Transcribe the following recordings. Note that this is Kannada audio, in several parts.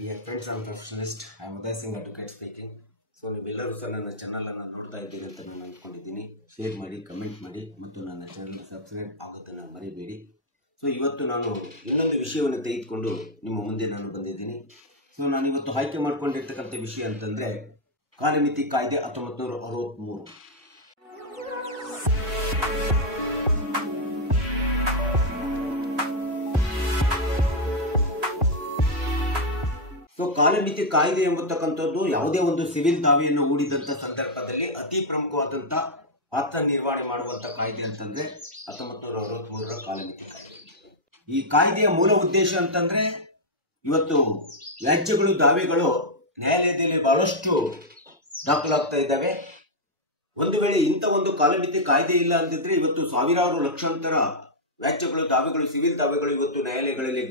Dear friends and professionalists, I am Uday Singh, advocate speaking. So ನೀವೆಲ್ಲರೂ ಸಹ ನನ್ನ ಚಾನಲ್ ಅನ್ನು ನೋಡ್ತಾ ಇದ್ದೀರಿ ಅಂತ ನಾನು ಅಂದ್ಕೊಂಡಿದ್ದೀನಿ. ಶೇರ್ ಮಾಡಿ, ಕಮೆಂಟ್ ಮಾಡಿ ಮತ್ತು ನನ್ನ ಚಾನಲ್ ಸಬ್ಸ್ಕ್ರೈಬ್ ಆಗೋದನ್ನು ಮರಿಬೇಡಿ. ಸೊ ಇವತ್ತು ನಾನು ಇನ್ನೊಂದು ವಿಷಯವನ್ನು ತೆಗೆದುಕೊಂಡು ನಿಮ್ಮ ಮುಂದೆ ನಾನು ಬಂದಿದ್ದೀನಿ. ಸೊ ನಾನು ಇವತ್ತು ಆಯ್ಕೆ ಮಾಡಿಕೊಂಡಿರ್ತಕ್ಕಂಥ ವಿಷಯ ಅಂತಂದರೆ ಕಾಲಮಿತಿ ಕಾಯ್ದೆ 1963. ಸೊ ಕಾಲಮಿತಿ ಕಾಯ್ದೆ ಎಂಬತಕ್ಕಂಥದ್ದು ಯಾವುದೇ ಒಂದು ಸಿವಿಲ್ ದಾವೆಯನ್ನು ಹೂಡಿದಂಥ ಸಂದರ್ಭದಲ್ಲಿ ಅತಿ ಪ್ರಮುಖವಾದಂಥ ಪಾತ್ರ ನಿರ್ವಹಣೆ ಮಾಡುವಂಥ ಕಾಯ್ದೆ ಅಂತಂದ್ರೆ 1963ರ ಕಾಲಮಿತಿ ಕಾಯ್ದೆ. ಈ ಕಾಯ್ದೆಯ ಮೂಲ ಉದ್ದೇಶ ಅಂತಂದ್ರೆ ಇವತ್ತು ವ್ಯಾಜ್ಯಗಳು ದಾವೆಗಳು ನ್ಯಾಯಾಲಯದಲ್ಲಿ ಬಹಳಷ್ಟು ದಾಖಲಾಗ್ತಾ ಇದ್ದಾವೆ. ಒಂದು ವೇಳೆ ಇಂಥ ಒಂದು ಕಾಲಮಿತಿ ಕಾಯ್ದೆ ಇಲ್ಲ ಅಂತಿದ್ರೆ ಇವತ್ತು ಸಾವಿರಾರು ಲಕ್ಷಾಂತರ ವ್ಯಾಜ್ಯಗಳು ದಾವೆಗಳು ಸಿವಿಲ್ ದಾವೆಗಳು ಇವತ್ತು ನ್ಯಾಯಾಲಯಗಳಲ್ಲಿ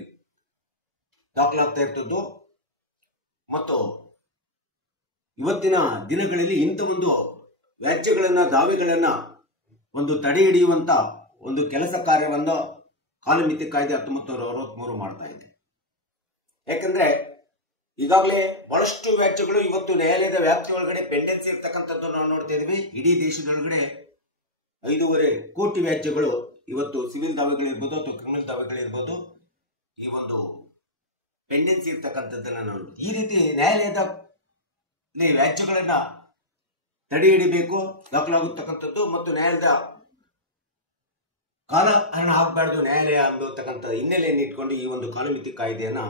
ದಾಖಲಾಗ್ತಾ ಇರ್ತದ್ದು. ಮತ್ತು ಇವತ್ತಿನ ದಿನಗಳಲ್ಲಿ ಇಂಥ ಒಂದು ವ್ಯಾಜ್ಯಗಳನ್ನ ದಾವೆಗಳನ್ನ ಒಂದು ತಡೆ ಹಿಡಿಯುವಂತ ಒಂದು ಕೆಲಸ ಕಾರ್ಯವನ್ನು ಕಾಲಮಿತಿ ಕಾಯ್ದೆ 1963 ಮಾಡ್ತಾ ಇದೆ. ಯಾಕಂದ್ರೆ ಈಗಾಗಲೇ ಬಹಳಷ್ಟು ವ್ಯಾಜ್ಯಗಳು ಇವತ್ತು ನ್ಯಾಯಾಲಯದ ವ್ಯಾಪ್ತಿ ಒಳಗಡೆ ಪೆಂಡೆನ್ಸಿ ಇರ್ತಕ್ಕಂಥದ್ದು ನಾವು ನೋಡ್ತಾ ಇದೀವಿ. ಇಡೀ ದೇಶದೊಳಗಡೆ 5.5 ಕೋಟಿ ವ್ಯಾಜ್ಯಗಳು ಇವತ್ತು ಸಿವಿಲ್ ದಾವೆಗಳಿರ್ಬೋದು ಅಥವಾ ಕ್ರಿಮಿನಲ್ ದಾವೆಗಳಿರ್ಬೋದು ಈ ಒಂದು ಪೆಂಡೆನ್ಸಿ ಇರ್ತಕ್ಕಂಥದ್ದನ್ನ ನಾವು ಈ ರೀತಿ ನ್ಯಾಯಾಲಯದ ವ್ಯಾಜ್ಯಗಳನ್ನ ತಡೆ ಹಿಡಿಬೇಕು, ದಾಖಲಾಗುತ್ತಕ್ಕಂಥದ್ದು ಮತ್ತು ನ್ಯಾಯಾಲಯದ ಕಾಲ ಹರಣ ಆಗಬಾರ್ದು ನ್ಯಾಯಾಲಯ ಅನ್ನತಕ್ಕಂಥ ಹಿನ್ನೆಲೆಯನ್ನು ಇಟ್ಕೊಂಡು ಈ ಒಂದು ಕಾಲಮಿತಿ ಕಾಯ್ದೆಯನ್ನ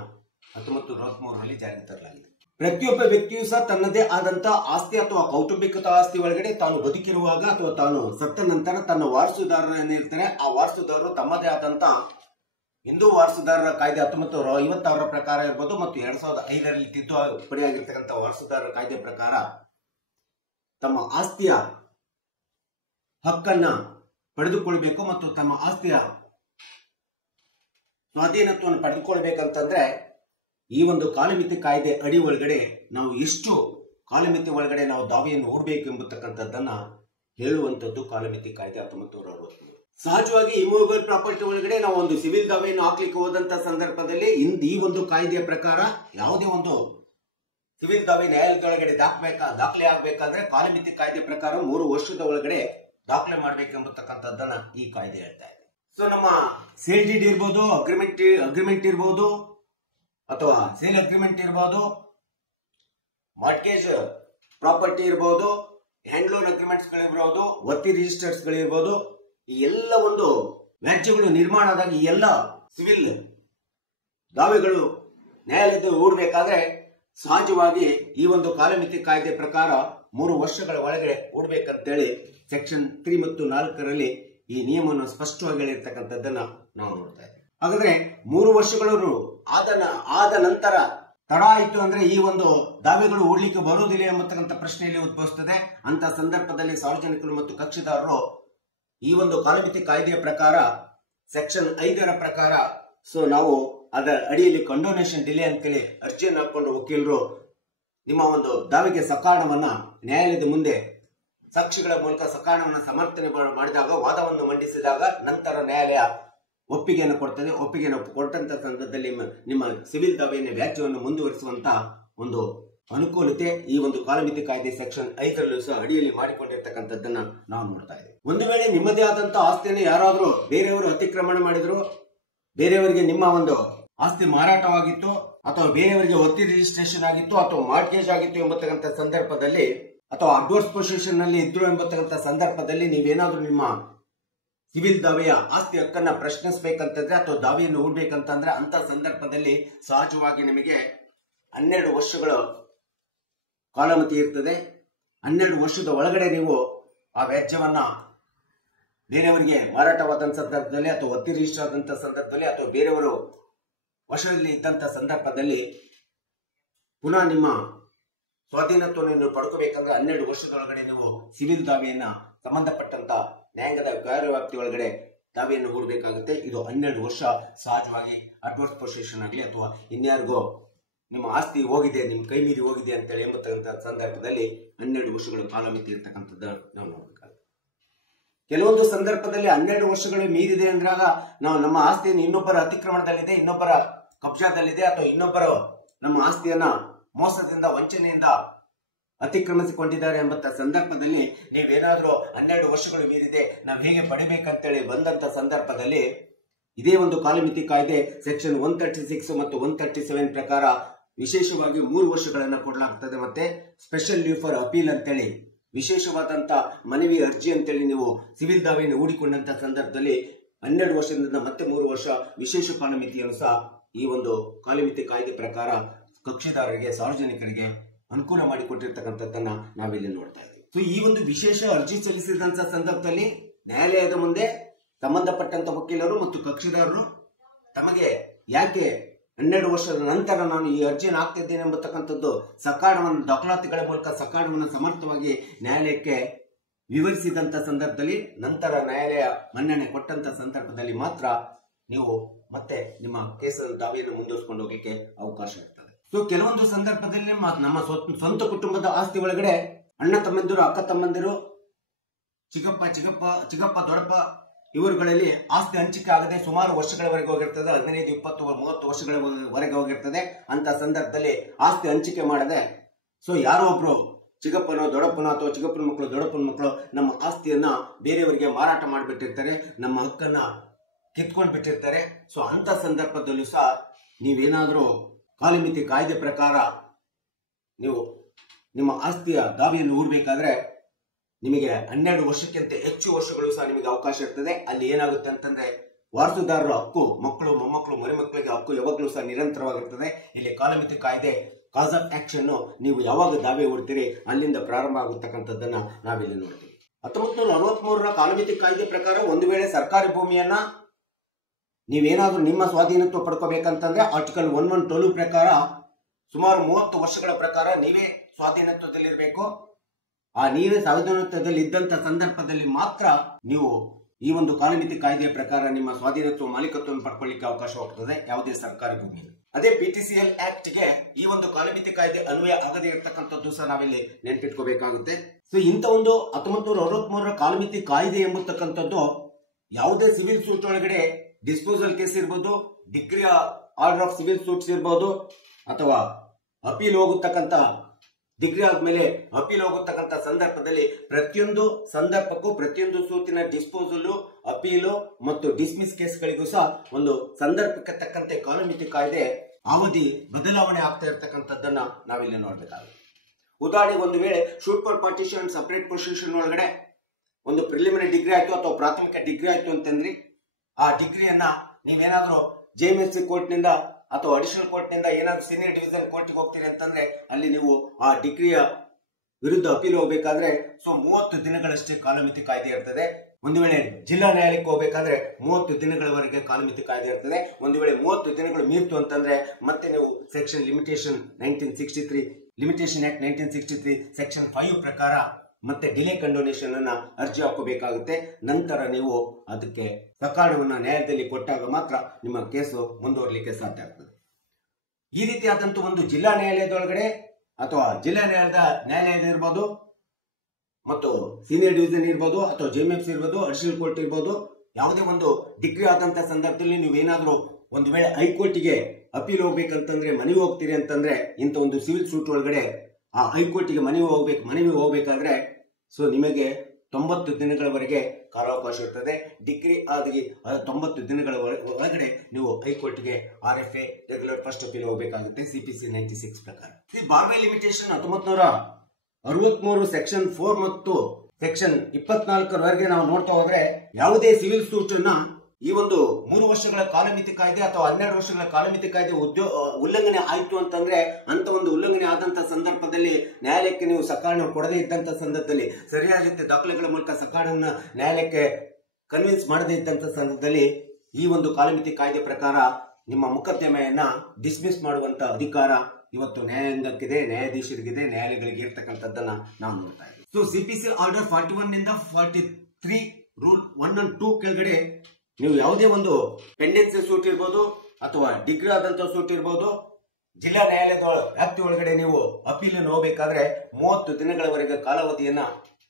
1963ರಲ್ಲಿ ಜಾರಿಗೆ ತರಲಾಗಿದೆ. ಪ್ರತಿಯೊಬ್ಬ ವ್ಯಕ್ತಿಯು ಸಹ ತನ್ನದೇ ಆದಂತ ಆಸ್ತಿ ಅಥವಾ ಕೌಟುಂಬಿಕ ಆಸ್ತಿ ಒಳಗಡೆ ತಾನು ಬದುಕಿರುವಾಗ ಅಥವಾ ತಾನು ಸತ್ತ ನಂತರ ತನ್ನ ವಾರಸುದಾರನಿರ್ತಾನೆ, ಆ ವಾರಸುದಾರರು ತಮ್ಮದೇ ಆದಂತ ಹಿಂದೂ ವಾರಸುದಾರರ ಕಾಯ್ದೆ 1956ರ ಪ್ರಕಾರ ಇರ್ಬೋದು ಮತ್ತು 2005ರಲ್ಲಿ ತಿದ್ದುಪಡಿಯಾಗಿರ್ತಕ್ಕಂಥ ವಾರಸುದಾರರ ಕಾಯ್ದೆ ಪ್ರಕಾರ ತಮ್ಮ ಆಸ್ತಿಯ ಹಕ್ಕನ್ನ ಪಡೆದುಕೊಳ್ಬೇಕು ಮತ್ತು ತಮ್ಮ ಆಸ್ತಿಯ ಸ್ವಾಧೀನತ್ವವನ್ನು ಪಡೆದುಕೊಳ್ಬೇಕಂತಂದ್ರೆ ಈ ಒಂದು ಕಾಲಮಿತಿ ಕಾಯ್ದೆ ಅಡಿ ಒಳಗಡೆ ನಾವು ಎಷ್ಟು ಕಾಲಮಿತಿ ಒಳಗಡೆ ನಾವು ದಾವೆಯನ್ನು ಹೂಡಬೇಕು ಎಂಬತಕ್ಕಂಥದ್ದನ್ನ ಹೇಳುವಂಥದ್ದು ಕಾಲಮಿತಿ ಕಾಯ್ದೆ 1963. ಸಹಜವಾಗಿ ಇಮೂವಬಲ್ ಪ್ರಾಪರ್ಟಿ ಒಳಗಡೆ ನಾವು ಒಂದು ಸಿವಿಲ್ ದಾವೆಯನ್ನು ಹಾಕ್ಲಿಕ್ಕೆ ಹೋದಂತ ಸಂದರ್ಭದಲ್ಲಿ ಈ ಒಂದು ಕಾಯ್ದೆಯ ಪ್ರಕಾರ ಯಾವುದೇ ಒಂದು ಸಿವಿಲ್ ದಾವೆ ನ್ಯಾಯಾಲಯದೊಳಗಡೆ ದಾಖಲೆ ಆಗ್ಬೇಕಾದ್ರೆ ಕಾಲಮಿತಿ ಕಾಯ್ದೆ ಪ್ರಕಾರ 3 ವರ್ಷದ ಒಳಗಡೆ ದಾಖಲೆ ಮಾಡ್ಬೇಕೆಂಬತಕ್ಕಂಥದ್ದನ್ನ ಈ ಕಾಯ್ದೆ ಹೇಳ್ತಾ ಇದೆ. ಸೊ ನಮ್ಮ ಸೇಲ್ ಡೀಡ್ ಇರ್ಬೋದು, ಅಗ್ರಿಮೆಂಟ್ ಇರ್ಬೋದು ಅಥವಾ ಸೇಲ್ ಅಗ್ರಿಮೆಂಟ್ ಇರ್ಬೋದು, ಮಾರ್ಟ್ಗೇಜ್ ಪ್ರಾಪರ್ಟಿ ಇರ್ಬೋದು, ಹ್ಯಾಂಡ್ ಲೋನ್ ಅಗ್ರಿಮೆಂಟ್ಸ್ ಗಳಿರ್ಬೋದು, ಒತ್ತಿ ರಿಜಿಸ್ಟರ್ಸ್ ಗಳಿರ್ಬೋದು, ಈ ಎಲ್ಲ ಒಂದು ವ್ಯಾಜ್ಯಗಳು ನಿರ್ಮಾಣ ಆದಾಗ ಈ ಎಲ್ಲ ಸಿವಿಲ್ ದಾವೆಗಳು ನ್ಯಾಯಾಲಯದಲ್ಲಿ ಹೂಡಬೇಕಾದ್ರೆ ಸಹಜವಾಗಿ ಈ ಒಂದು ಕಾಲಮಿತಿ ಕಾಯ್ದೆ ಪ್ರಕಾರ 3 ವರ್ಷಗಳ ಒಳಗಡೆ ಹೂಡಬೇಕಂತೇಳಿ ಸೆಕ್ಷನ್ 3 ಮತ್ತು 4ರಲ್ಲಿ ಈ ನಿಯಮವನ್ನು ಸ್ಪಷ್ಟವಾಗಿ ಹೇಳಿರ್ತಕ್ಕಂಥದ್ದನ್ನ ನಾವು ನೋಡ್ತಾ ಇದ್ದೇವೆ. ಹಾಗಾದ್ರೆ 3 ವರ್ಷಗಳು ಆದ ನಂತರ ತಡ ಆಯಿತು ಅಂದ್ರೆ ಈ ಒಂದು ದಾವೆಗಳು ಹೂಡ್ಲಿಕ್ಕೆ ಬರುವುದಿಲ್ಲ ಎಂಬತಕ್ಕಂಥ ಪ್ರಶ್ನೆಯಲ್ಲಿ ಉದ್ಭವಿಸುತ್ತದೆ. ಅಂತ ಸಂದರ್ಭದಲ್ಲಿ ಸಾರ್ವಜನಿಕರು ಮತ್ತು ಕಕ್ಷಿದಾರರು ಈ ಒಂದು ಕಾಲಮಿತಿ ಕಾಯ್ದೆಯ ಪ್ರಕಾರ ಸೆಕ್ಷನ್ 5ರ ಪ್ರಕಾರ ಸೊ ನಾವು ಅದರ ಅಡಿಯಲ್ಲಿ ಕಂಡೋನೇಷನ್ ಡಿಲೇ ಅಂತೇಳಿ ಅರ್ಜಿಯನ್ನು ಹಾಕೊಂಡು ವಕೀಲರು ನಿಮ್ಮ ಒಂದು ದಾವೆಗೆ ಸಕಾರಣವನ್ನ ನ್ಯಾಯಾಲಯದ ಮುಂದೆ ಸಾಕ್ಷಿಗಳ ಮೂಲಕ ಸಕಾರಣವನ್ನ ಸಮರ್ಥನೆ ಮಾಡಿದಾಗ ವಾದವನ್ನು ಮಂಡಿಸಿದಾಗ ನಂತರ ನ್ಯಾಯಾಲಯ ಒಪ್ಪಿಗೆಯನ್ನು ಕೊಡ್ತದೆ. ಒಪ್ಪಿಗೆಯನ್ನು ಕೊಟ್ಟಂತ ಸಂದರ್ಭದಲ್ಲಿ ನಿಮ್ಮ ಸಿವಿಲ್ ದಾವೆಯ ವ್ಯಾಜ್ಯವನ್ನು ಮುಂದುವರಿಸುವಂತ ಒಂದು ಅನುಕೂಲತೆ ಈ ಒಂದು ಕಾಲಮಿತಿ ಕಾಯ್ದೆ ಸೆಕ್ಷನ್ 5ರಲ್ಲೂ ಸಹ ಅಡಿಯಲ್ಲಿ ಮಾಡಿಕೊಂಡಿರ್ತಕ್ಕಂಥದ್ದನ್ನ ನಾವು ನೋಡ್ತಾ ಇದ್ದೇವೆ. ಒಂದು ವೇಳೆ ನಿಮ್ಮದೇ ಆದಂತ ಆಸ್ತಿಯನ್ನು ಯಾರಾದ್ರೂ ಬೇರೆಯವರು ಅತಿಕ್ರಮಣ ಮಾಡಿದ್ರು, ಬೇರೆಯವರಿಗೆ ನಿಮ್ಮ ಒಂದು ಆಸ್ತಿ ಮಾರಾಟವಾಗಿತ್ತು ಅಥವಾ ಬೇರೆಯವರಿಗೆ ಒತ್ತಿ ರಿಜಿಸ್ಟ್ರೇಷನ್ ಆಗಿತ್ತು ಅಥವಾ ಮಾರ್ಟ್ಗೇಜ್ ಆಗಿತ್ತು ಎಂಬತಕ್ಕಂಥ ಸಂದರ್ಭದಲ್ಲಿ ಅಥವಾ ಅಡ್ವರ್ಸ್ ಪೊಸಿಷನ್ ನಲ್ಲಿ ಇದ್ರು ಎಂಬತಕ್ಕಂಥ ಸಂದರ್ಭದಲ್ಲಿ ನೀವೇನಾದ್ರೂ ನಿಮ್ಮ ಸಿವಿಲ್ ದಾವೆಯ ಆಸ್ತಿ ಹಕ್ಕನ್ನ ಪ್ರಶ್ನಿಸಬೇಕಂತಂದ್ರೆ ಅಥವಾ ದಾವೆಯನ್ನು ಹೂಡ್ಬೇಕಂತಂದ್ರೆ ಅಂತ ಸಂದರ್ಭದಲ್ಲಿ ಸಹಜವಾಗಿ ನಿಮಗೆ 12 ವರ್ಷಗಳ ಕಾಲಮಿತಿ ಇರ್ತದೆ. 12 ವರ್ಷದ ಒಳಗಡೆ ನೀವು ಆ ವ್ಯಾಜ್ಯವನ್ನ ಬೇರೆಯವರಿಗೆ ಮಾರಾಟವಾದಂತ ಸಂದರ್ಭದಲ್ಲಿ ಅಥವಾ ಒತ್ತಿ ರಿಜಿಸ್ಟರ್ ಆದಂತ ಸಂದರ್ಭದಲ್ಲಿ ಅಥವಾ ಬೇರೆಯವರು ವಶದಲ್ಲಿ ಇದ್ದಂತ ಸಂದರ್ಭದಲ್ಲಿ ಪುನಃ ನಿಮ್ಮ ಸ್ವಾಧೀನತ್ವವನ್ನು ಪಡ್ಕೋಬೇಕಂದ್ರೆ 12 ವರ್ಷದೊಳಗಡೆ ನೀವು ಸಿವಿಲ್ ದಾವೆಯನ್ನ ಸಂಬಂಧಪಟ್ಟಂತ ನ್ಯಾಯಾಂಗದ ಕಾರ್ಯವ್ಯಾಪ್ತಿ ಒಳಗಡೆ ದಾವೆಯನ್ನು ಹೂಡಬೇಕಾಗುತ್ತೆ. ಇದು 12 ವರ್ಷ ಸಹಜವಾಗಿ ಅಡ್ವರ್ಸ್ ಪೊಸಿಷನ್ ಆಗಲಿ ಅಥವಾ ಇನ್ಯಾರಿಗೋ ನಿಮ್ಮ ಆಸ್ತಿ ಹೋಗಿದೆ, ನಿಮ್ಮ ಕೈ ಮೀರಿ ಹೋಗಿದೆ ಅಂತೇಳಿ ಎಂಬತಕ್ಕಂಥ ಸಂದರ್ಭದಲ್ಲಿ 12 ವರ್ಷಗಳ ಕಾಲಮಿತಿ ಇರ್ತಕ್ಕಂಥದ್ದು ನಾವು ನೋಡ್ಬೇಕಾಗುತ್ತೆ. ಕೆಲವೊಂದು ಸಂದರ್ಭದಲ್ಲಿ 12 ವರ್ಷಗಳು ಮೀರಿದೆ ಅಂದ್ರಾಗ ನಾವು ನಮ್ಮ ಆಸ್ತಿಯನ್ನು ಇನ್ನೊಬ್ಬರ ಅತಿಕ್ರಮಣದಲ್ಲಿದೆ, ಇನ್ನೊಬ್ಬರ ಕಬ್ಜಾದಲ್ಲಿದೆ ಅಥವಾ ಇನ್ನೊಬ್ಬರ ನಮ್ಮ ಆಸ್ತಿಯನ್ನ ಮೋಸದಿಂದ ವಂಚನೆಯಿಂದ ಅತಿಕ್ರಮಿಸಿಕೊಂಡಿದ್ದಾರೆ ಎಂಬ ಸಂದರ್ಭದಲ್ಲಿ ನೀವೇನಾದ್ರೂ 12 ವರ್ಷಗಳು ಮೀರಿದೆ ನಾವು ಹೇಗೆ ಪಡಿಬೇಕಂತೇಳಿ ಬಂದಂತ ಸಂದರ್ಭದಲ್ಲಿ ಇದೇ ಒಂದು ಕಾಲಮಿತಿ ಕಾಯ್ದೆ ಸೆಕ್ಷನ್ 136 ಮತ್ತು 137 ಪ್ರಕಾರ ವಿಶೇಷವಾಗಿ 3 ವರ್ಷಗಳನ್ನ ಕೊಡಲಾಗ್ತದೆ. ಮತ್ತೆ ಸ್ಪೆಷಲ್ ಲೀವ್ ಫಾರ್ ಅಪೀಲ್ ಅಂತೇಳಿ ವಿಶೇಷವಾದಂತ ಮನವಿ ಅರ್ಜಿ ಅಂತೇಳಿ ನೀವು ಸಿವಿಲ್ ದಾವೆಯನ್ನು ಹೂಡಿಕೊಂಡಂತ ಸಂದರ್ಭದಲ್ಲಿ 12 ವರ್ಷದಿಂದ ಮತ್ತೆ 3 ವರ್ಷ ವಿಶೇಷ ಕಾಲಮಿತಿಯನ್ನು ಸಹ ಈ ಒಂದು ಕಾಲಮಿತಿ ಕಾಯ್ದೆ ಪ್ರಕಾರ ಕಕ್ಷಿದಾರರಿಗೆ ಸಾರ್ವಜನಿಕರಿಗೆ ಅನುಕೂಲ ಮಾಡಿಕೊಟ್ಟಿರ್ತಕ್ಕಂಥದ್ದನ್ನ ನಾವಿಲ್ಲಿ ನೋಡ್ತಾ ಇದ್ದೀವಿ. ಸೊ ಈ ಒಂದು ವಿಶೇಷ ಅರ್ಜಿ ಸಲ್ಲಿಸಿದಂತ ಸಂದರ್ಭದಲ್ಲಿ ನ್ಯಾಯಾಲಯದ ಮುಂದೆ ಸಂಬಂಧಪಟ್ಟಂತ ವಕೀಲರು ಮತ್ತು ಕಕ್ಷಿದಾರರು ತಮಗೆ ಯಾಕೆ 12 ವರ್ಷದ ನಂತರ ನಾನು ಈ ಅರ್ಜಿಯನ್ನು ಹಾಕ್ತಿದ್ದೇನೆ ಎಂಬತಕ್ಕಂಥದ್ದು ಸಕಾರಣವನ್ನು ದಾಖಲಾತಿಗಳ ಮೂಲಕ ಸಕಾರಣವನ್ನು ಸಮರ್ಥವಾಗಿ ನ್ಯಾಯಾಲಯಕ್ಕೆ ವಿವರಿಸಿದಂತ ಸಂದರ್ಭದಲ್ಲಿ ನಂತರ ನ್ಯಾಯಾಲಯ ಮನ್ನಣೆ ಕೊಟ್ಟಂತ ಸಂದರ್ಭದಲ್ಲಿ ಮಾತ್ರ ನೀವು ಮತ್ತೆ ನಿಮ್ಮ ಕೇಸನ್ನು ದಾವೆಯನ್ನು ಮುಂದುವರಿಸಿಕೊಂಡು ಹೋಗಲಿಕ್ಕೆ ಅವಕಾಶ ಇರ್ತದೆ. ಸೊ ಕೆಲವೊಂದು ಸಂದರ್ಭದಲ್ಲಿ ನಮ್ಮ ಸ್ವಂತ ಕುಟುಂಬದ ಆಸ್ತಿ ಒಳಗಡೆ ಅಣ್ಣ ತಮ್ಮಂದಿರು ಅಕ್ಕ ತಮ್ಮಂದಿರು ಚಿಕ್ಕಪ್ಪ ದೊಡ್ಡಪ್ಪ ಇವರುಗಳಲ್ಲಿ ಆಸ್ತಿ ಹಂಚಿಕೆ ಆಗದೆ ಸುಮಾರು ವರ್ಷಗಳವರೆಗೆ ಹೋಗಿರ್ತದೆ, 15, 20, 30 ವರ್ಷಗಳವರೆಗೆ ಹೋಗಿರ್ತದೆ. ಅಂತ ಸಂದರ್ಭದಲ್ಲಿ ಆಸ್ತಿ ಹಂಚಿಕೆ ಮಾಡದೆ ಸೊ ಯಾರೋ ಒಬ್ರು ಚಿಕ್ಕಪ್ಪನೋ ದೊಡ್ಡಪ್ಪನೋ ಅಥವಾ ಚಿಕ್ಕಪ್ಪನ ಮಕ್ಕಳು ದೊಡ್ಡಪ್ಪನ ಮಕ್ಕಳು ನಮ್ಮ ಆಸ್ತಿಯನ್ನ ಬೇರೆಯವರಿಗೆ ಮಾರಾಟ ಮಾಡಿಬಿಟ್ಟಿರ್ತಾರೆ, ನಮ್ಮ ಹಕ್ಕನ್ನ ಕಿತ್ಕೊಂಡು ಬಿಟ್ಟಿರ್ತಾರೆ. ಸೊ ಅಂತ ಸಂದರ್ಭದಲ್ಲೂ ಸಹ ನೀವೇನಾದ್ರೂ ಕಾಲಮಿತಿ ಕಾಯ್ದೆ ಪ್ರಕಾರ ನೀವು ನಿಮ್ಮ ಆಸ್ತಿಯ ದಾವೆಯನ್ನು ಹೂಡಬೇಕಾದ್ರೆ ನಿಮಗೆ 12 ವರ್ಷಕ್ಕಿಂತ ಹೆಚ್ಚು ವರ್ಷಗಳು ಸಹ ನಿಮಗೆ ಅವಕಾಶ ಇರ್ತದೆ. ಅಲ್ಲಿ ಏನಾಗುತ್ತೆ ಅಂತಂದ್ರೆ ವಾರಸುದಾರರ ಹಕ್ಕು ಮಕ್ಕಳು ಮೊಮ್ಮಕ್ಕಳು ಮರಿಮಕ್ಕಳಿಗೆ ಹಕ್ಕು ಯಾವಾಗಲೂ ಸಹ ನಿರಂತರವಾಗಿರ್ತದೆ. ಇಲ್ಲಿ ಕಾಲಮಿತಿ ಕಾಯ್ದೆ ಕಾಸ್ ಆಫ್ ಆಕ್ಷನ್ ನೀವು ಯಾವಾಗ ದಾವೆ ಹೂಡ್ತೀರಿ ಅಲ್ಲಿಂದ ಪ್ರಾರಂಭ ಆಗತಕ್ಕಂಥದ್ದನ್ನ ನಾವಿಲ್ಲಿ ನೋಡ್ತೀವಿ. 1943ರ ಕಾಲಮಿತಿ ಕಾಯ್ದೆ ಪ್ರಕಾರ ಒಂದು ವೇಳೆ ಸರ್ಕಾರಿ ಭೂಮಿಯನ್ನ ನೀವೇನಾದ್ರೂ ನಿಮ್ಮ ಸ್ವಾಧೀನತ್ವ ಪಡ್ಕೋಬೇಕಂತಂದ್ರೆ ಆರ್ಟಿಕಲ್ 112 ಪ್ರಕಾರ ಸುಮಾರು 30 ವರ್ಷಗಳ ಪ್ರಕಾರ ನೀವೇ ಸ್ವಾಧೀನತ್ವದಲ್ಲಿರಬೇಕು. ಆ ನೀವೇ ಸ್ವಾಧೀನತ್ವದಲ್ಲಿ ಇದ್ದಂತ ಸಂದರ್ಭದಲ್ಲಿ ಮಾತ್ರ ನೀವು ಈ ಒಂದು ಕಾಲಮಿತಿ ಕಾಯ್ದೆಯ ಪ್ರಕಾರ ನಿಮ್ಮ ಸ್ವಾಧೀನತ್ವ ಮಾಲೀಕತ್ವವನ್ನು ಪಡ್ಕೊಳ್ಳಿಕ್ಕೆ ಅವಕಾಶವಾಗುತ್ತದೆ ಯಾವುದೇ ಸರ್ಕಾರಿ ಭೂಮಿ. ಅದೇ PTCL ಆಕ್ಟ್ ಗೆ ಈ ಒಂದು ಕಾಲಮಿತಿ ಕಾಯ್ದೆ ಅನ್ವಯ ಆಗದೇ ಇರತಕ್ಕಂಥದ್ದು ಸಹ ನಾವಿಲ್ಲಿ ನೆನಪಿಟ್ಕೋಬೇಕಾಗುತ್ತೆ. ಸೊ ಇಂಥ ಒಂದು 1963ರ ಕಾಲಮಿತಿ ಕಾಯ್ದೆ ಎಂಬತಕ್ಕಂಥದ್ದು ಯಾವುದೇ ಸಿವಿಲ್ ಸೂಟ್ ಒಳಗಡೆ ಡಿಸ್ಪೋಸಲ್ ಕೇಸ್ ಇರ್ಬೋದು, degree order of civil suits ಇರ್ಬೋದು, ಅಥವಾ ಅಪೀಲ್ ಹೋಗತಕ್ಕಂತ ಡಿಗ್ರಿ ಆದ್ಮೇಲೆ ಅಪೀಲ್ ಹೋಗತಕ್ಕಂತ ಸಂದರ್ಭದಲ್ಲಿ ಪ್ರತಿಯೊಂದು ಸಂದರ್ಭಕ್ಕೂ ಪ್ರತಿಯೊಂದು ಸೂತಿನ ಡಿಸ್ಪೋಸಲ್, ಅಪೀಲು ಮತ್ತು ಡಿಸ್ಮಿಸ್ ಕೇಸ್ಗಳಿಗೂ ಸಹ ಒಂದು ಸಂದರ್ಭಕ್ಕೆ ತಕ್ಕಂತೆ ಕಾಲಮಿತಿ ಕಾಯ್ದೆ ಅವಧಿ ಬದಲಾವಣೆ ಆಗ್ತಾ ಇರತಕ್ಕಂಥದ್ದನ್ನ ನಾವಿಲ್ಲಿ ನೋಡ್ಬೇಕಾಗುತ್ತೆ. ಉದಾಹರಣೆಗೆ ಒಂದು ವೇಳೆ shoot for partition separate position ಒಳಗಡೆ ಒಂದು ಪ್ರಿಲಿಮಿನರಿ ಡಿಗ್ರಿ ಆಯ್ತು ಅಥವಾ ಪ್ರಾಥಮಿಕ ಡಿಗ್ರಿ ಆಯ್ತು ಅಂತಂದ್ರಿ, ಆ ಡಿಗ್ರಿಯನ್ನ ನೀವೇನಾದ್ರೂ JMFC ಕೋರ್ಟ್ ನಿಂದ ಅಥವಾ ಅಡಿಷನಲ್ ಕೋರ್ಟ್ ನಿಂದ ಏನಾದ್ರು ಸೀನಿಯರ್ ಡಿವಿಷನ್ ಕೋರ್ಟ್ಗೆ ಹೋಗ್ತೀರಿ ಅಂತಂದ್ರೆ ಅಲ್ಲಿ ನೀವು ಆ ಡಿಗ್ರಿಯ ವಿರುದ್ಧ ಅಪೀಲ್ ಹೋಗ್ಬೇಕಾದ್ರೆ ಸೊ 30 ದಿನಗಳಷ್ಟೇ ಕಾಲಮಿತಿ ಕಾಯ್ದೆ ಇರ್ತದೆ. ಒಂದು ವೇಳೆ ಜಿಲ್ಲಾ ನ್ಯಾಯಾಲಯಕ್ಕೆ ಹೋಗ್ಬೇಕಾದ್ರೆ 30 ದಿನಗಳವರೆಗೆ ಕಾಲಮಿತಿ ಕಾಯ್ದೆ ಇರ್ತದೆ. ಒಂದು ವೇಳೆ 30 ದಿನಗಳು ಮೀರ್ತು ಅಂತಂದ್ರೆ ಮತ್ತೆ ನೀವು section limitation 1963 limitation act 1963 section 5 ಪ್ರಕಾರ ಮತ್ತೆ ಡಿಲೇ ಕಂಡೋನೇಷನ್ ಅನ್ನ ಅರ್ಜಿ ಹಾಕಬೇಕಾಗುತ್ತೆ. ನಂತರ ನೀವು ಅದಕ್ಕೆ ಸಕಾರಣವನ್ನ ನ್ಯಾಯಾಲಯದಲ್ಲಿ ಕೊಟ್ಟಾಗ ಮಾತ್ರ ನಿಮ್ಮ ಕೇಸು ಮುಂದುವರಲಿಕ್ಕೆ ಸಾಧ್ಯ ಆಗ್ತದೆ. ಈ ರೀತಿಯಾದಂತಹ ಒಂದು ಜಿಲ್ಲಾ ನ್ಯಾಯಾಲಯದೊಳಗಡೆ ಅಥವಾ ಜಿಲ್ಲಾ ನ್ಯಾಯಾಲಯದ ಇರ್ಬೋದು ಮತ್ತು ಸೀನಿಯರ್ ಡಿವಿಷನ್ ಇರ್ಬೋದು ಅಥವಾ JMFC ಇರ್ಬೋದು, ಅಡಿಷನಲ್ ಕೋರ್ಟ್ ಇರ್ಬೋದು, ಯಾವುದೇ ಒಂದು ಡಿಗ್ರಿ ಆದಂತ ಸಂದರ್ಭದಲ್ಲಿ ನೀವೇನಾದ್ರೂ ಒಂದು ವೇಳೆ ಹೈಕೋರ್ಟಿಗೆ ಅಪೀಲ್ ಹೋಗ್ಬೇಕಂತಂದ್ರೆ ಮನವಿ ಹೋಗ್ತೀರಿ ಅಂತಂದ್ರೆ ಇಂಥ ಒಂದು ಸಿವಿಲ್ ಸೂಟ್ ಒಳಗಡೆ ಆ ಹೈಕೋರ್ಟಿಗೆ ಮನವಿ ಹೋಗ್ಬೇಕಾದ್ರೆ ಸೊ ನಿಮಗೆ 90 ದಿನಗಳವರೆಗೆ ಕಾಲಾವಕಾಶ ಇರ್ತದೆ. ಡಿಗ್ರಿ ಆಗಿ 90 ದಿನಗಳ ಒಳಗಡೆ ನೀವು ಹೈಕೋರ್ಟ್ಗೆ RFA ರೆಗ್ಯುಲರ್ ಫಸ್ಟ್ ಅಪೀಲ್ ಹೋಗಬೇಕಾಗುತ್ತೆ CPC 96 ಪ್ರಕಾರ. ಈ ಬಾರ್ವೆ ಲಿಮಿಟೇಷನ್ 1963 ಸೆಕ್ಷನ್ 4 ಮತ್ತು ಸೆಕ್ಷನ್ 24ರವರೆಗೆ ನಾವು ನೋಡ್ತಾ ಹೋದ್ರೆ ಯಾವುದೇ ಸಿವಿಲ್ ಸೂಟ್ ಅನ್ನ ಈ ಒಂದು 3 ವರ್ಷಗಳ ಕಾಲಮಿತಿ ಕಾಯ್ದೆ ಅಥವಾ 12 ವರ್ಷಗಳ ಕಾಲಮಿತಿ ಕಾಯ್ದೆ ಉಲ್ಲಂಘನೆ ಆಯ್ತು ಅಂತಂದ್ರೆ ಅಂತ ಒಂದು ಉಲ್ಲಂಘನೆ ಆದಂತ ಸಂದರ್ಭದಲ್ಲಿ ನ್ಯಾಯಾಲಯಕ್ಕೆ ನೀವು ಸಕಾರಣ ಕೊಡದೇ ಇದ್ದಂತ ಸಂದರ್ಭದಲ್ಲಿ ಸರಿಯಾದ ರೀತಿ ದಾಖಲೆಗಳ ಮೂಲಕ ಸಕಾರಣವನ್ನ ನ್ಯಾಯಾಲಯಕ್ಕೆ ಕನ್ವಿನ್ಸ್ ಮಾಡದೇ ಇದ್ದಂತ ಸಂದರ್ಭದಲ್ಲಿ ಈ ಒಂದು ಕಾಲಮಿತಿ ಕಾಯ್ದೆ ಪ್ರಕಾರ ನಿಮ್ಮ ಮೊಕದ್ದಮೆಯನ್ನ ಡಿಸ್ಮಿಸ್ ಮಾಡುವಂತ ಅಧಿಕಾರ ಇವತ್ತು ನ್ಯಾಯಾಂಗಕ್ಕಿದೆ, ನ್ಯಾಯಾಧೀಶರಿಗಿದೆ, ನ್ಯಾಯಾಲಯಗಳಿಗೆ ಇರ್ತಕ್ಕಂಥದ್ದನ್ನ ನಾವು ನೋಡ್ತಾ ಇದ್ದೀವಿ. ಸೊ CPC ಆರ್ಡರ್ 41 ನಿಂದ 43 ರೂಲ್ 1 and 2 ಕೆಳಗಡೆ ನೀವು ಯಾವುದೇ ಒಂದು ಪೆಂಡೆನ್ಸಿ ಸೂಟ್ ಇರ್ಬೋದು ಅಥವಾ ಡಿಗ್ರಿ ಆದಂತ ಸೂಟ್ ಇರ್ಬೋದು, ಜಿಲ್ಲಾ ನ್ಯಾಯಾಲಯದ ವ್ಯಾಪ್ತಿ ಒಳಗಡೆ ನೀವು ಅಪೀಲ್ ಹೋಗಬೇಕಾದ್ರೆ 30 ದಿನಗಳವರೆಗೆ ಕಾಲಾವಧಿಯನ್ನ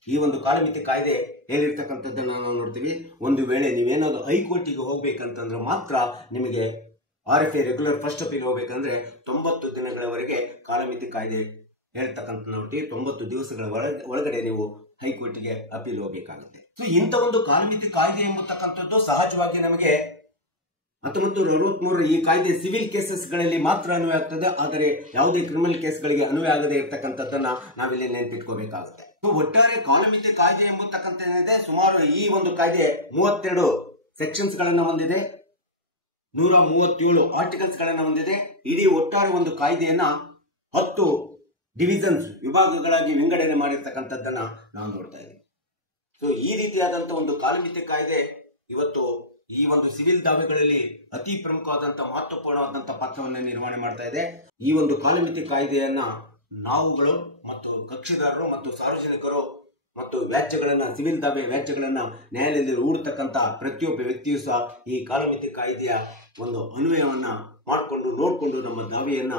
ಈ ಒಂದು ಕಾಲಮಿತಿ ಕಾಯ್ದೆ ಹೇಳಿರ್ತಕ್ಕಂಥದ್ದನ್ನ ನಾವು ನೋಡ್ತೀವಿ. ಒಂದು ವೇಳೆ ನೀವೇನಾದ್ರು ಹೈಕೋರ್ಟಿಗೆ ಹೋಗ್ಬೇಕಂತಂದ್ರೆ ಮಾತ್ರ ನಿಮಗೆ RFA ರೆಗ್ಯುಲರ್ ಫಸ್ಟ್ ಅಪೀಲ್ ಹೋಗ್ಬೇಕಂದ್ರೆ 90 ದಿನಗಳವರೆಗೆ ಕಾಲಮಿತಿ ಕಾಯ್ದೆ ಹೇಳ್ತಕ್ಕಂಥ ನೋಡಿ 90 ದಿವಸಗಳ ಒಳಗಡೆ ನೀವು ಹೈಕೋರ್ಟ್ಗೆ ಅಪೀಲ್ ಹೋಗಬೇಕಾಗುತ್ತೆ. ಸೊ ಇಂಥ ಒಂದು ಕಾಲಮಿತಿ ಕಾಯ್ದೆ ಎಂಬತಕ್ಕಂಥದ್ದು ಸಹಜವಾಗಿ ನಮಗೆ 1963 ಈ ಕಾಯ್ದೆ ಸಿವಿಲ್ ಕೇಸಸ್ಗಳಲ್ಲಿ ಮಾತ್ರ ಅನ್ವಯ ಆಗ್ತದೆ, ಆದರೆ ಯಾವುದೇ ಕ್ರಿಮಿನಲ್ ಕೇಸ್ಗಳಿಗೆ ಅನ್ವಯ ಆಗದೆ ಇರ್ತಕ್ಕಂಥದ್ದನ್ನ ನಾವಿಲ್ಲಿ ನೆನಪಿಟ್ಕೋಬೇಕಾಗುತ್ತೆ. ಒಟ್ಟಾರೆ ಕಾಲಮಿತಿ ಕಾಯ್ದೆ ಎಂಬತಕ್ಕಂಥ ಏನಿದೆ, ಸುಮಾರು ಈ ಒಂದು ಕಾಯ್ದೆ 32 ಸೆಕ್ಷನ್ಸ್ ಗಳನ್ನ ಹೊಂದಿದೆ, 137 ಆರ್ಟಿಕಲ್ಸ್ ಗಳನ್ನ ಹೊಂದಿದೆ. ಇಡೀ ಒಟ್ಟಾರೆ ಒಂದು ಕಾಯ್ದೆಯನ್ನ 10 ಡಿವಿಷನ್ಸ್ ವಿಭಾಗಗಳಾಗಿ ವಿಂಗಡಣೆ ಮಾಡಿರ್ತಕ್ಕಂಥದ್ದನ್ನ ನಾವು ನೋಡ್ತಾ ಇದ್ದೀವಿ. ಸೊ ಈ ರೀತಿಯಾದಂತಹ ಒಂದು ಕಾಲಮಿತಿ ಕಾಯ್ದೆ ಇವತ್ತು ಈ ಒಂದು ಸಿವಿಲ್ ದಾವೆಗಳಲ್ಲಿ ಅತಿ ಪ್ರಮುಖವಾದಂತಹ ಮಹತ್ವಪೂರ್ಣವಾದಂತಹ ಪಾತ್ರವನ್ನು ನಿರ್ವಹಣೆ ಮಾಡ್ತಾ ಇದೆ. ಈ ಒಂದು ಕಾಲಮಿತಿ ಕಾಯ್ದೆಯನ್ನ ನಾವುಗಳು ಮತ್ತು ಕಕ್ಷಿದಾರರು ಮತ್ತು ಸಾರ್ವಜನಿಕರು ಮತ್ತು ವ್ಯಾಜ್ಯಗಳನ್ನ ಸಿವಿಲ್ ದಾವೆ ವ್ಯಾಜ್ಯಗಳನ್ನ ನ್ಯಾಯಾಲಯದಲ್ಲಿ ಹೂಡತಕ್ಕಂತ ಪ್ರತಿಯೊಬ್ಬ ವ್ಯಕ್ತಿಯು ಸಹ ಈ ಕಾಲಮಿತಿ ಕಾಯ್ದೆಯ ಒಂದು ಅನ್ವಯವನ್ನ ಮಾಡಿಕೊಂಡು ನೋಡಿಕೊಂಡು ನಮ್ಮ ದಾವೆಯನ್ನ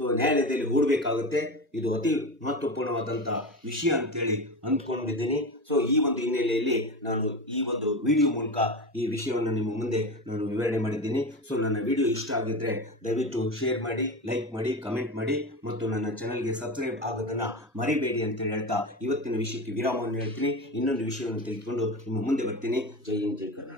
ನ್ಯಾಯಾಲಯದಲ್ಲಿ ಹೂಡಬೇಕಾಗುತ್ತೆ. ಇದು ಅತಿ ಮಹತ್ವಪೂರ್ಣವಾದಂತಹ ವಿಷಯ ಅಂತೇಳಿ ಅಂದ್ಕೊಂಡಿದ್ದೀನಿ. ಸೊ ಈ ಒಂದು ಹಿನ್ನೆಲೆಯಲ್ಲಿ ನಾನು ಈ ಒಂದು ವಿಡಿಯೋ ಮೂಲಕ ಈ ವಿಷಯವನ್ನು ನಿಮ್ಮ ಮುಂದೆ ನಾನು ವಿವರಣೆ ಮಾಡಿದ್ದೀನಿ. ಸೊ ನನ್ನ ವಿಡಿಯೋ ಇಷ್ಟ ಆಗಿದ್ರೆ ದಯವಿಟ್ಟು ಶೇರ್ ಮಾಡಿ, ಲೈಕ್ ಮಾಡಿ, ಕಮೆಂಟ್ ಮಾಡಿ ಮತ್ತು ನನ್ನ ಚಾನಲ್ಗೆ ಸಬ್ಸ್ಕ್ರೈಬ್ ಆಗೋದನ್ನ ಮರಿಬೇಡಿ ಅಂತ ಹೇಳ್ತಾ ಇವತ್ತಿನ ವಿಷಯಕ್ಕೆ ವಿರಾಮವನ್ನು ಹೇಳ್ತೀನಿ. ಇನ್ನೊಂದು ವಿಷಯವನ್ನು ತೆಗೆದುಕೊಂಡು ನಿಮ್ಮ ಮುಂದೆ ಬರ್ತೀನಿ. ಜೈ ಹಿಂದ್, ಜೈ ಕರ್ನಾಟಕ.